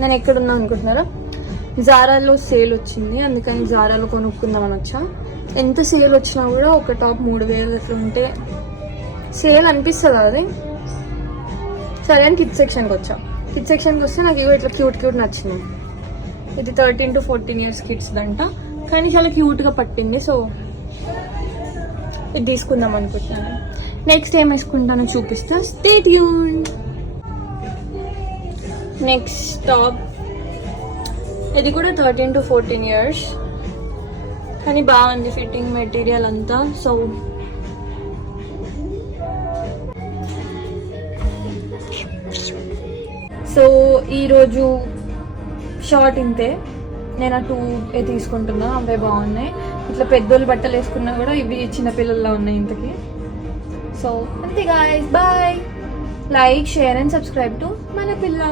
నేను ఎక్కడున్నా అనుకుంటున్నారా, జారాలో సేల్ వచ్చింది, అందుకని జారాలో కొనుక్కుందామని వచ్చా. ఎంత సేల్ వచ్చినా కూడా ఒక టాప్ 3000 అట్లా ఉంటే సేల్ అనిపిస్తుంది అది. సరే అని కిడ్స్ సెక్షన్కి వచ్చా. కిడ్స్ సెక్షన్కి వస్తే నాకు ఇవి ఇట్లా క్యూట్ నచ్చింది. ఇది 13 to 14 years కిడ్స్ దంట, కానీ చాలా క్యూట్గా పట్టింది. సో ఇది తీసుకుందాం అనుకుంటున్నాను. నెక్స్ట్ ఏం వేసుకుంటానో చూపిస్తా, స్టే ట్యూన్డ్. నెక్స్ట్ టాప్, ఇది కూడా 13 to 14 years, కానీ బాగుంది ఫిట్టింగ్, మెటీరియల్ అంతా. సో ఈరోజు షార్ట్ ఇంతే. నేను ఆ 2 తీసుకుంటున్నా, అవే బాగున్నాయి. ఇట్లా పెద్దోళ్ళు బట్టలు వేసుకున్నా కూడా ఇవి చిన్నపిల్లల్లో ఉన్నాయి ఇంతకి. సో అంతే guys, bye. Like, share and subscribe to మన పిల్ల.